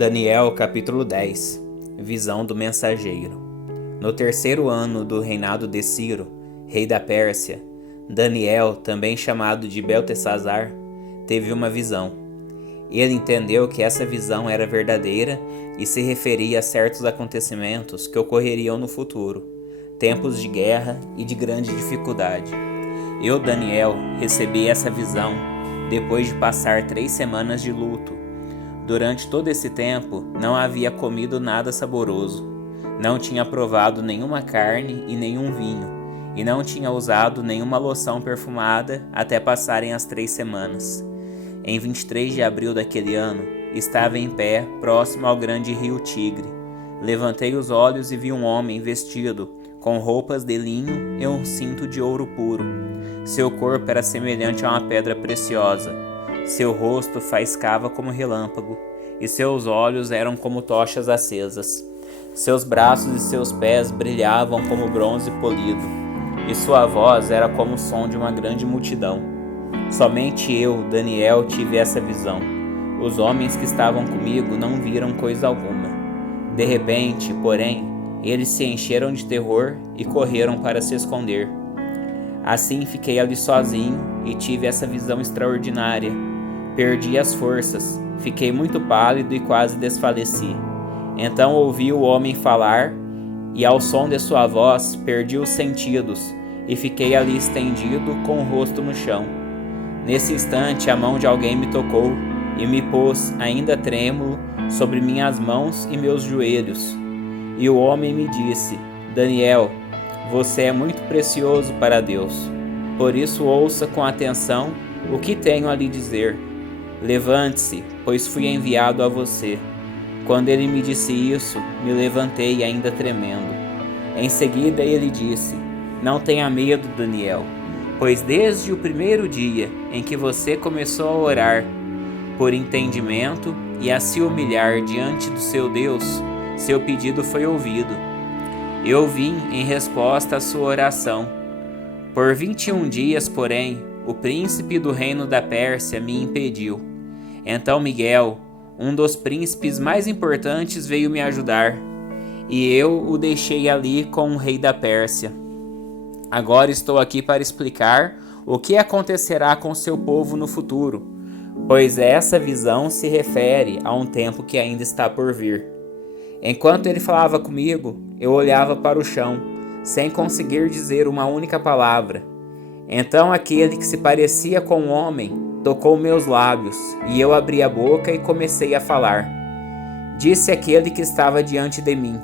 Daniel capítulo 10. Visão do mensageiro. No terceiro ano do reinado de Ciro, rei da Pérsia, Daniel, também chamado de Beltesazar, teve uma visão. Ele entendeu que essa visão era verdadeira e se referia a certos acontecimentos que ocorreriam no futuro, tempos de guerra e de grande dificuldade. Eu, Daniel, recebi essa visão depois de passar 3 semanas de luto. Durante todo esse tempo, não havia comido nada saboroso, não tinha provado nenhuma carne e nenhum vinho, e não tinha usado nenhuma loção perfumada até passarem as 3 semanas. Em 23 de abril daquele ano, estava em pé, próximo ao grande rio Tigre. Levantei os olhos e vi um homem vestido com roupas de linho e um cinto de ouro puro. Seu corpo era semelhante a uma pedra preciosa. Seu rosto faiscava como relâmpago, e seus olhos eram como tochas acesas. Seus braços e seus pés brilhavam como bronze polido, e sua voz era como o som de uma grande multidão. Somente eu, Daniel, tive essa visão. Os homens que estavam comigo não viram coisa alguma. De repente, porém, eles se encheram de terror e correram para se esconder. Assim fiquei ali sozinho e tive essa visão extraordinária. Perdi as forças, fiquei muito pálido e quase desfaleci. Então ouvi o homem falar, e ao som de sua voz perdi os sentidos e fiquei ali estendido com o rosto no chão. Nesse instante a mão de alguém me tocou e me pôs, ainda trêmulo, sobre minhas mãos e meus joelhos. E o homem me disse: Daniel, você é muito precioso para Deus. Por isso ouça com atenção o que tenho a lhe dizer. Levante-se, pois fui enviado a você. Quando ele me disse isso, me levantei ainda tremendo. Em seguida ele disse: Não tenha medo, Daniel, pois desde o primeiro dia em que você começou a orar por entendimento e a se humilhar diante do seu Deus, seu pedido foi ouvido. Eu vim em resposta à sua oração. Por 21 dias, porém, o príncipe do reino da Pérsia me impediu. Então Miguel, um dos príncipes mais importantes, veio me ajudar, e eu o deixei ali com o rei da Pérsia. Agora estou aqui para explicar o que acontecerá com seu povo no futuro, pois essa visão se refere a um tempo que ainda está por vir. Enquanto ele falava comigo, eu olhava para o chão, sem conseguir dizer uma única palavra. Então aquele que se parecia com um homem tocou meus lábios, e eu abri a boca e comecei a falar. Disse aquele que estava diante de mim: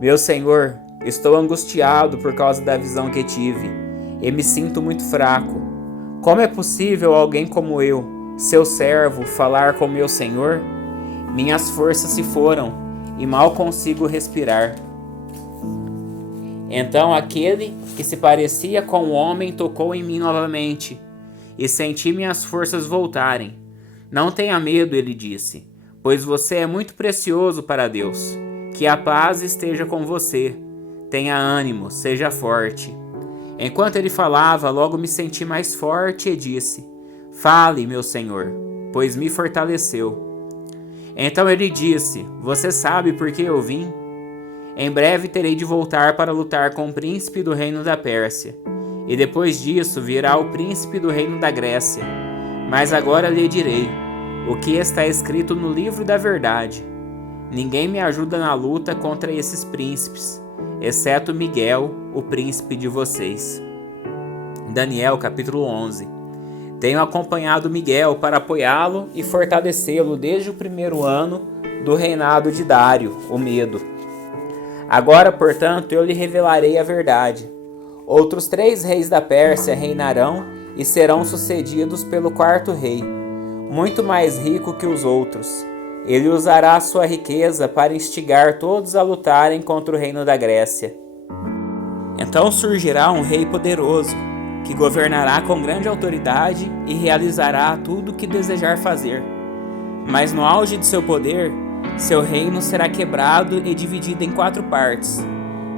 Meu senhor, estou angustiado por causa da visão que tive, e me sinto muito fraco. Como é possível alguém como eu, seu servo, falar com meu senhor? Minhas forças se foram, e mal consigo respirar. Então aquele que se parecia com um homem tocou em mim novamente, e senti minhas forças voltarem. Não tenha medo, ele disse, pois você é muito precioso para Deus. Que a paz esteja com você. Tenha ânimo, seja forte. Enquanto ele falava, logo me senti mais forte e disse: Fale, meu senhor, pois me fortaleceu. Então ele disse: Você sabe por que eu vim? Em breve terei de voltar para lutar com o príncipe do reino da Pérsia. E depois disso virá o príncipe do reino da Grécia. Mas agora lhe direi o que está escrito no livro da verdade. Ninguém me ajuda na luta contra esses príncipes, exceto Miguel, o príncipe de vocês. Daniel capítulo 11. Tenho acompanhado Miguel para apoiá-lo e fortalecê-lo desde o primeiro ano do reinado de Dário, o Medo. Agora, portanto, eu lhe revelarei a verdade. Outros 3 reis da Pérsia reinarão e serão sucedidos pelo 4º rei, muito mais rico que os outros. Ele usará sua riqueza para instigar todos a lutarem contra o reino da Grécia. Então surgirá um rei poderoso, que governará com grande autoridade e realizará tudo o que desejar fazer. Mas no auge de seu poder, seu reino será quebrado e dividido em 4 partes.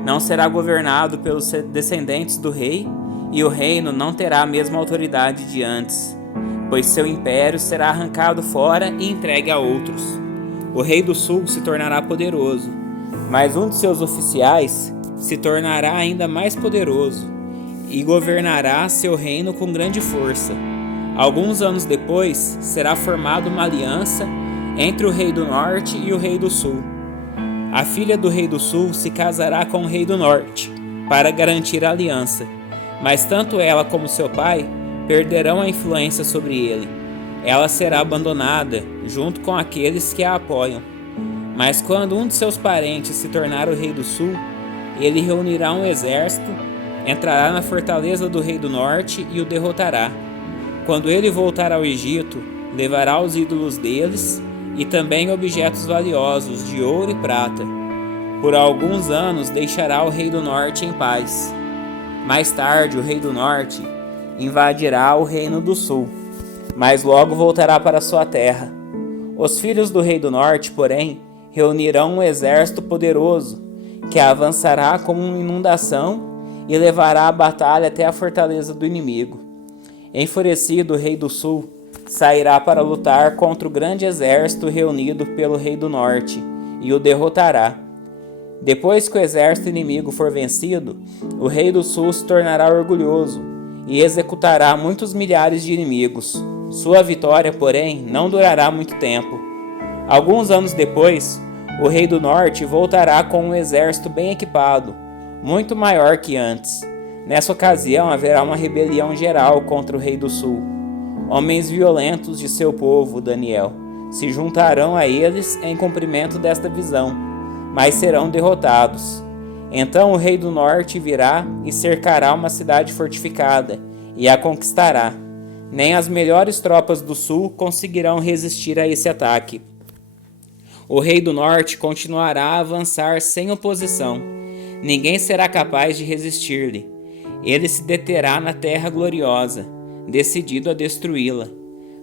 Não será governado pelos descendentes do rei, e o reino não terá a mesma autoridade de antes, pois seu império será arrancado fora e entregue a outros. O rei do sul se tornará poderoso, mas um de seus oficiais se tornará ainda mais poderoso e governará seu reino com grande força. Alguns anos depois, será formada uma aliança entre o rei do norte e o rei do sul. A filha do rei do sul se casará com o rei do norte, para garantir a aliança, mas tanto ela como seu pai perderão a influência sobre ele. Ela será abandonada, junto com aqueles que a apoiam. Mas quando um de seus parentes se tornar o rei do sul, ele reunirá um exército, entrará na fortaleza do rei do norte e o derrotará. Quando ele voltar ao Egito, levará os ídolos deles e também objetos valiosos de ouro e prata. Por alguns anos deixará o rei do norte em paz. Mais tarde, o rei do norte invadirá o reino do sul, mas logo voltará para sua terra. Os filhos do rei do norte, porém, reunirão um exército poderoso, que avançará como uma inundação e levará a batalha até a fortaleza do inimigo. Enfurecido, o rei do sul sairá para lutar contra o grande exército reunido pelo rei do norte e o derrotará. Depois que o exército inimigo for vencido, o rei do sul se tornará orgulhoso e executará muitos milhares de inimigos. Sua vitória, porém, não durará muito tempo. Alguns anos depois, o rei do norte voltará com um exército bem equipado, muito maior que antes. Nessa ocasião haverá uma rebelião geral contra o rei do sul. Homens violentos de seu povo, Daniel, se juntarão a eles em cumprimento desta visão, mas serão derrotados. Então o rei do norte virá e cercará uma cidade fortificada e a conquistará. Nem as melhores tropas do sul conseguirão resistir a esse ataque. O rei do norte continuará a avançar sem oposição. Ninguém será capaz de resistir-lhe. Ele se deterá na terra gloriosa, decidido a destruí-la.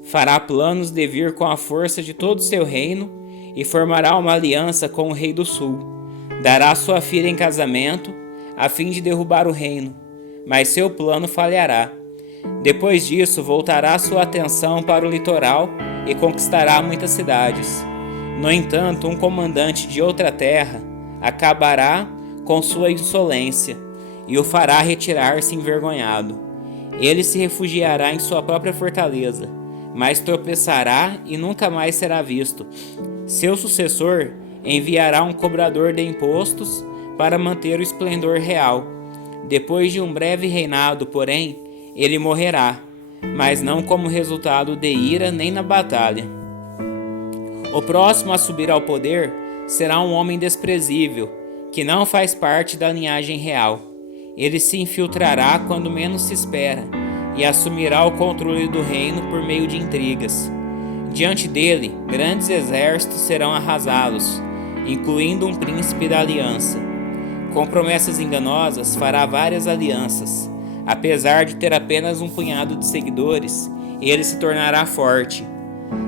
Fará planos de vir com a força de todo o seu reino e formará uma aliança com o rei do sul. Dará sua filha em casamento, a fim de derrubar o reino, mas seu plano falhará. Depois disso, voltará sua atenção para o litoral e conquistará muitas cidades. No entanto, um comandante de outra terra acabará com sua insolência e o fará retirar-se envergonhado. Ele se refugiará em sua própria fortaleza, mas tropeçará e nunca mais será visto. Seu sucessor enviará um cobrador de impostos para manter o esplendor real. Depois de um breve reinado, porém, ele morrerá, mas não como resultado de ira nem na batalha. O próximo a subir ao poder será um homem desprezível, que não faz parte da linhagem real. Ele se infiltrará quando menos se espera e assumirá o controle do reino por meio de intrigas. Diante dele, grandes exércitos serão arrasados, incluindo um príncipe da aliança. Com promessas enganosas, fará várias alianças. Apesar de ter apenas um punhado de seguidores, ele se tornará forte.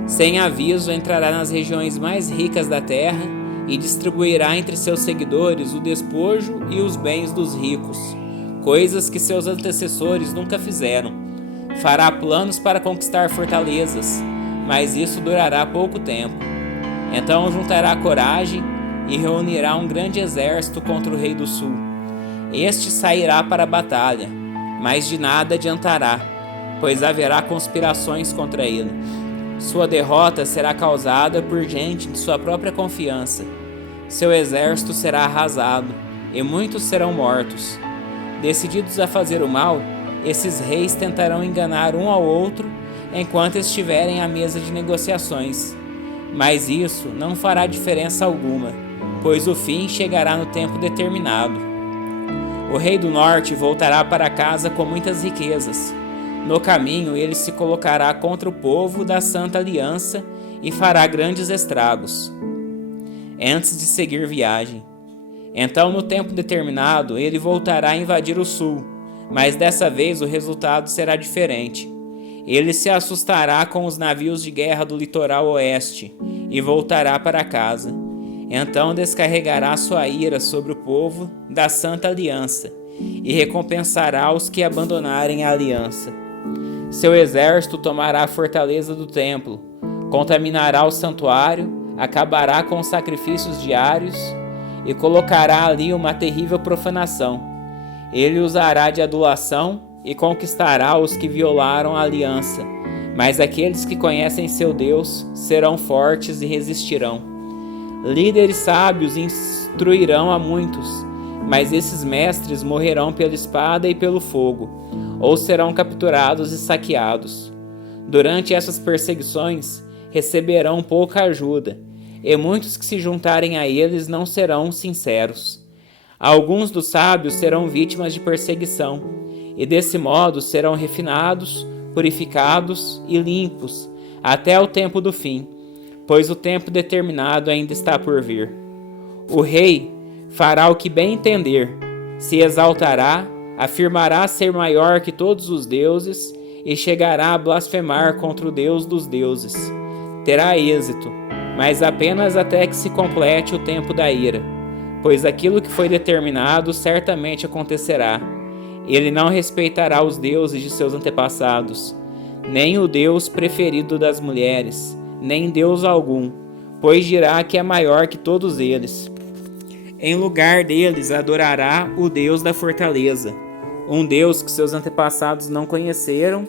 Sem aviso, entrará nas regiões mais ricas da terra e distribuirá entre seus seguidores o despojo e os bens dos ricos, coisas que seus antecessores nunca fizeram. Fará planos para conquistar fortalezas, mas isso durará pouco tempo. Então juntará coragem e reunirá um grande exército contra o rei do sul. Este sairá para a batalha, mas de nada adiantará, pois haverá conspirações contra ele. Sua derrota será causada por gente de sua própria confiança. Seu exército será arrasado, e muitos serão mortos. Decididos a fazer o mal, esses reis tentarão enganar um ao outro enquanto estiverem à mesa de negociações. Mas isso não fará diferença alguma, pois o fim chegará no tempo determinado. O rei do norte voltará para casa com muitas riquezas. No caminho, ele se colocará contra o povo da Santa Aliança e fará grandes estragos, antes de seguir viagem. Então, no tempo determinado, ele voltará a invadir o sul, mas dessa vez o resultado será diferente. Ele se assustará com os navios de guerra do litoral oeste e voltará para casa. Então descarregará sua ira sobre o povo da Santa Aliança e recompensará os que abandonarem a aliança. Seu exército tomará a fortaleza do templo, contaminará o santuário, acabará com os sacrifícios diários e colocará ali uma terrível profanação. Ele usará de adulação e conquistará os que violaram a aliança, mas aqueles que conhecem seu Deus serão fortes e resistirão. Líderes sábios instruirão a muitos, mas esses mestres morrerão pela espada e pelo fogo, ou serão capturados e saqueados. Durante essas perseguições, receberão pouca ajuda, e muitos que se juntarem a eles não serão sinceros. Alguns dos sábios serão vítimas de perseguição, e desse modo serão refinados, purificados e limpos até o tempo do fim, pois o tempo determinado ainda está por vir. O rei fará o que bem entender, se exaltará, afirmará ser maior que todos os deuses e chegará a blasfemar contra o Deus dos deuses. Terá êxito, mas apenas até que se complete o tempo da ira, pois aquilo que foi determinado certamente acontecerá. Ele não respeitará os deuses de seus antepassados, nem o Deus preferido das mulheres, nem Deus algum, pois dirá que é maior que todos eles. Em lugar deles adorará o Deus da fortaleza, um Deus que seus antepassados não conheceram,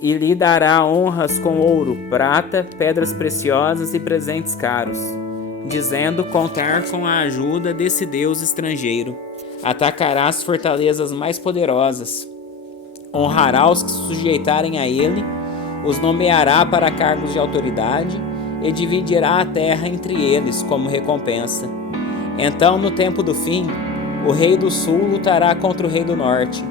e lhe dará honras com ouro, prata, pedras preciosas e presentes caros, dizendo contar com a ajuda desse Deus estrangeiro. Atacará as fortalezas mais poderosas, honrará os que se sujeitarem a ele, os nomeará para cargos de autoridade e dividirá a terra entre eles como recompensa. Então, no tempo do fim, o rei do sul lutará contra o rei do norte.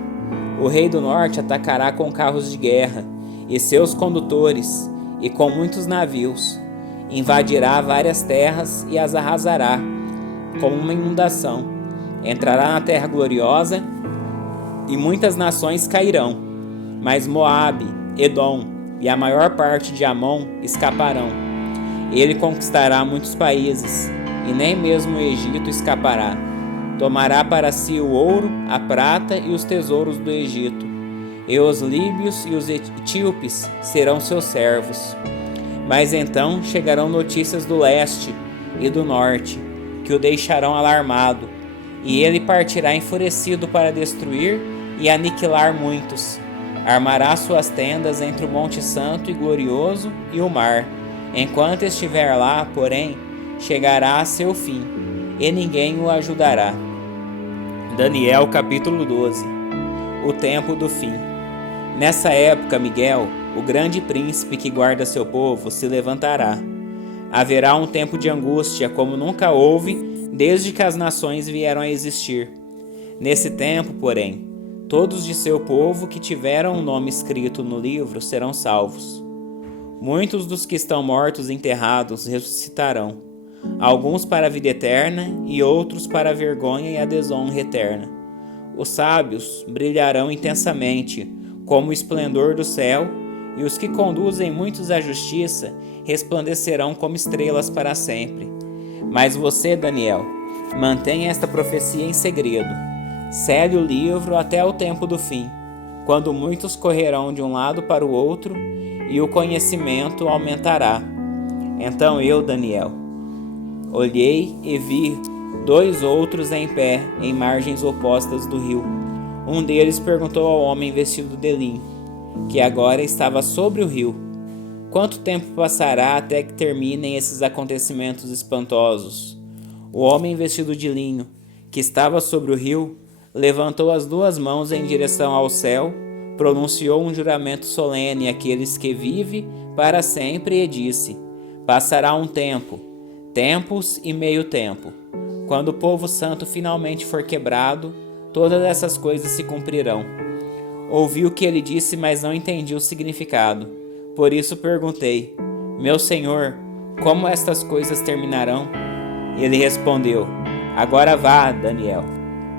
O rei do norte atacará com carros de guerra e seus condutores, e com muitos navios. Invadirá várias terras e as arrasará, como uma inundação. Entrará na terra gloriosa e muitas nações cairão. Mas Moabe, Edom e a maior parte de Amon escaparão. Ele conquistará muitos países, e nem mesmo o Egito escapará. Tomará para si o ouro, a prata e os tesouros do Egito, e os líbios e os etíopes serão seus servos. Mas então chegarão notícias do leste e do norte, que o deixarão alarmado, e ele partirá enfurecido para destruir e aniquilar muitos. Armará suas tendas entre o Monte Santo e Glorioso e o mar. Enquanto estiver lá, porém, chegará a seu fim, e ninguém o ajudará. Daniel capítulo 12. O tempo do fim. Nessa época, Miguel, o grande príncipe que guarda seu povo, se levantará. Haverá um tempo de angústia como nunca houve desde que as nações vieram a existir. Nesse tempo, porém, todos de seu povo que tiveram um nome escrito no livro serão salvos. Muitos dos que estão mortos e enterrados ressuscitarão, alguns para a vida eterna e outros para a vergonha e a desonra eterna. Os sábios brilharão intensamente, como o esplendor do céu, e os que conduzem muitos à justiça resplandecerão como estrelas para sempre. Mas você, Daniel, mantenha esta profecia em segredo. Cele o livro até o tempo do fim, quando muitos correrão de um lado para o outro e o conhecimento aumentará. Então eu, Daniel, olhei e vi 2 outros em pé em margens opostas do rio. Um deles perguntou ao homem vestido de linho, que agora estava sobre o rio: quanto tempo passará até que terminem esses acontecimentos espantosos? O homem vestido de linho, que estava sobre o rio, levantou as 2 mãos em direção ao céu, pronunciou um juramento solene àqueles que vive para sempre e disse: passará um tempo, tempos e meio tempo. Quando o povo santo finalmente for quebrado, todas essas coisas se cumprirão. Ouvi o que ele disse, mas não entendi o significado. Por isso perguntei: meu senhor, como estas coisas terminarão? Ele respondeu: agora vá, Daniel,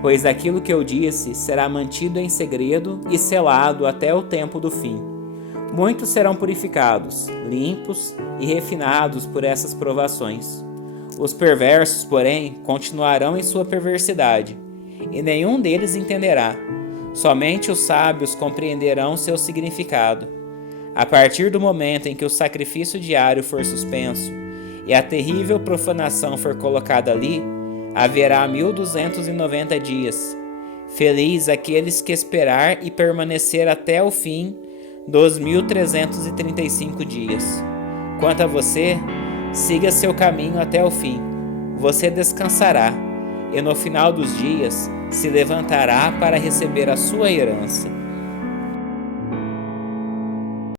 pois aquilo que eu disse será mantido em segredo e selado até o tempo do fim. Muitos serão purificados, limpos e refinados por essas provações. Os perversos, porém, continuarão em sua perversidade, e nenhum deles entenderá. Somente os sábios compreenderão seu significado. A partir do momento em que o sacrifício diário for suspenso, e a terrível profanação for colocada ali, haverá 1290 dias. Feliz aqueles que esperar e permanecer até o fim dos 1335 dias. Quanto a você, siga seu caminho até o fim. Você descansará, e no final dos dias se levantará para receber a sua herança.